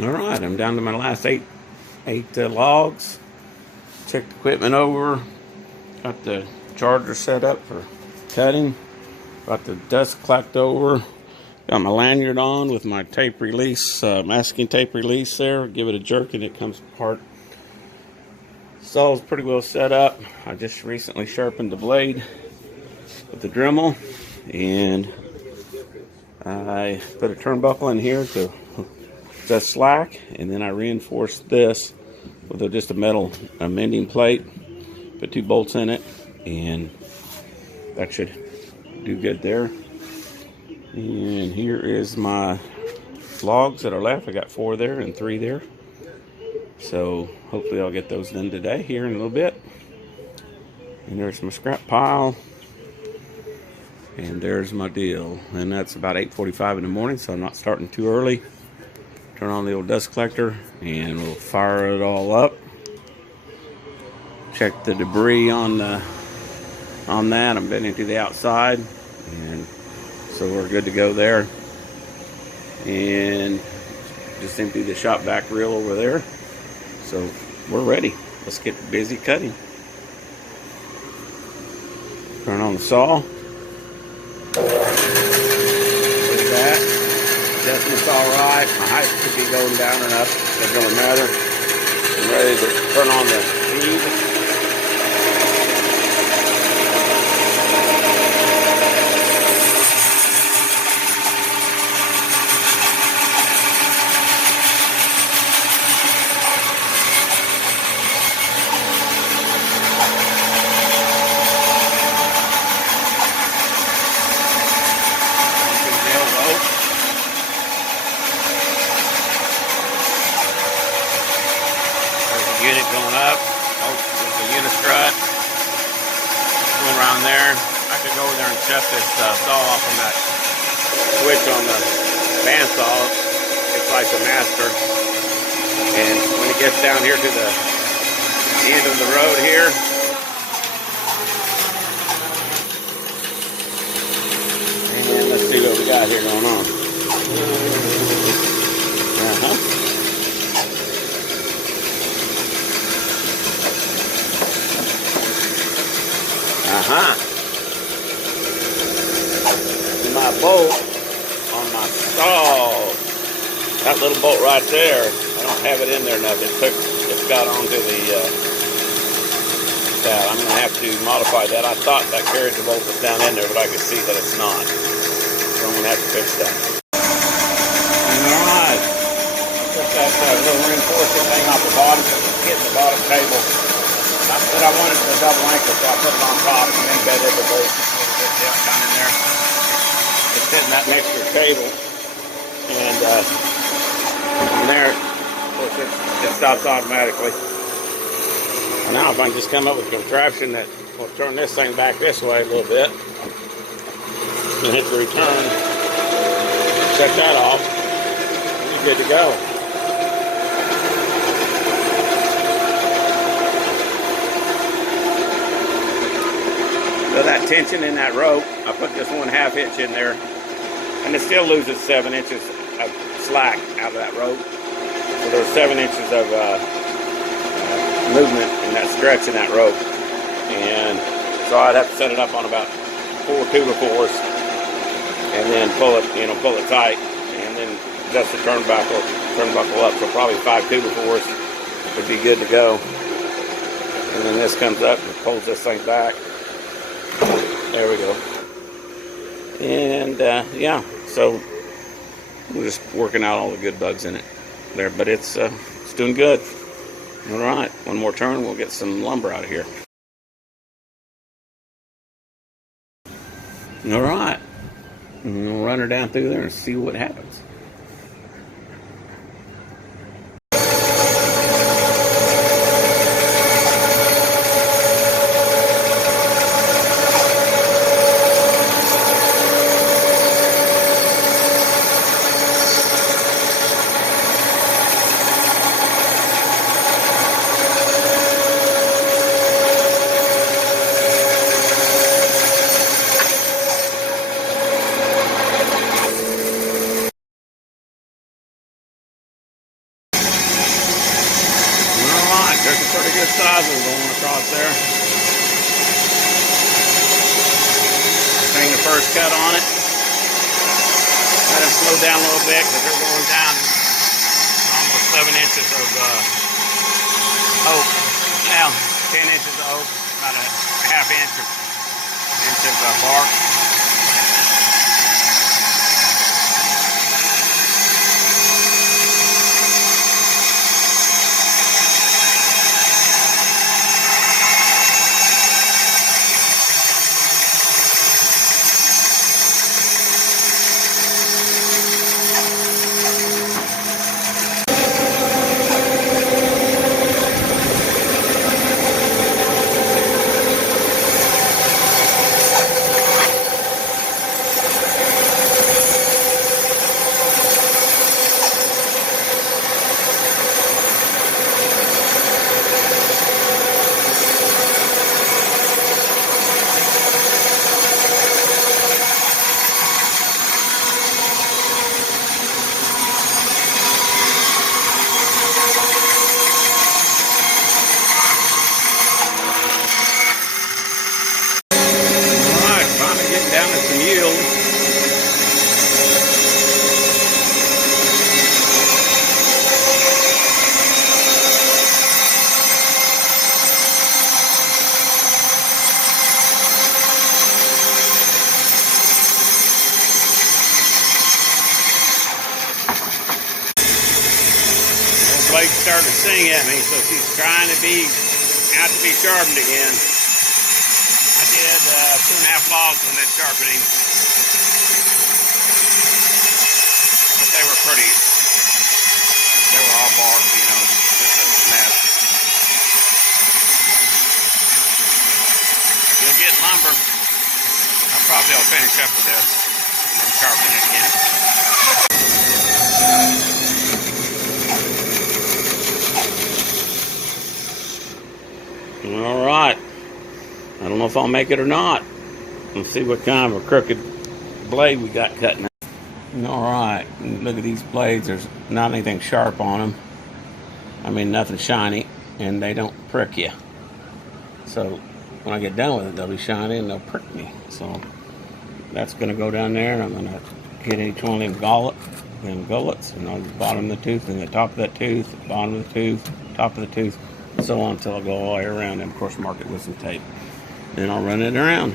All right, I'm down to my last eight logs. Checked the equipment over. Got the charger set up for cutting. Got the dust clacked over. Got my lanyard on with my tape release, masking tape release there. Give it a jerk and it comes apart. Saw's pretty well set up. I just recently sharpened the blade with the dremel, and I put a turnbuckle in here to adjust slack, and then I reinforced this with just a metal mending plate. Put 2 bolts in it, and that should do good there. And here is my logs that are left. I got 4 there and 3 there. So hopefully I'll get those done today here in a little bit. And there's my scrap pile. And there's my deal. And that's about 8:45 in the morning, so I'm not starting too early. Turn on the old dust collector and we'll fire it all up. Check the debris on that. I'm bending to the outside, and so we're good to go there. And just empty the shop back reel over there. So we're ready. Let's get busy cutting. Turn on the saw. Look at that. Adjustment's all right. My height could be going down and up. Doesn't really matter. I'm ready to turn on the heat. Unit going up. Oh, there's the unit strut. Going around there. I could go over there and shut this saw off on that switch on the bandsaw. It's like the master. And when it gets down here to the end of the road here, and let's see what we got here going on. My bolt on my saw, that little bolt right there, I don't have it in there enough. It's got onto the that. I'm going to have to modify that. I thought that carriage bolt was down in there, but I can see that it's not. So I'm going to have to fix that. Alright, put that little reinforcing thing off the bottom, hitting the bottom table. I said I wanted the double ankle, so I put it on top and embedded the bolt a little bit down in there. It's hitting that mixture table, and from there, of course, it stops automatically. And now if I can just come up with a contraption that will turn this thing back this way a little bit, and hit the return, shut that off, and you're good to go. So that tension in that rope, I put this 1/2 inch in there, and it still loses 7 inches of slack out of that rope. So there's 7 inches of movement in that stretch in that rope, and so I'd have to set it up on about 4 2/4, and then pull it tight, and then adjust the turnbuckle up. So probably 5 2/4 would be good to go. And then this comes up and pulls this thing back. There we go. And yeah, so we're just working out all the good bugs in it there, but it's doing good. All right, one more turn, we'll get some lumber out of here. All right, and we'll run her down through there and see what happens. nozzle going across there. Bring the first cut on it. Let them slow down a little bit because they're going down almost 7 inches of oak. Now, 10 inches of oak, about a half inch of bark. Down to some yield. The blade's starting to sing at me, so she's trying to be sharpened again. I did 2.5 logs on this sharpening, but they were pretty, they were all bark, you know, just a mess. You'll get lumber. I probably will finish up with this and then sharpen it again. All right. I don't know if I'll make it or not. Let's see what kind of a crooked blade we got cutting. Alright, look at these blades. There's not anything sharp on them. I mean, nothing shiny, and they don't prick you. So, when I get done with it, they'll be shiny and they'll prick me. So, that's going to go down there. I'm going to hit each one of them gullets, and on the bottom of the tooth, and the top of that tooth, bottom of the tooth, top of the tooth, and so on until I go all the way around, and of course mark it with some tape. Then I'll run it around.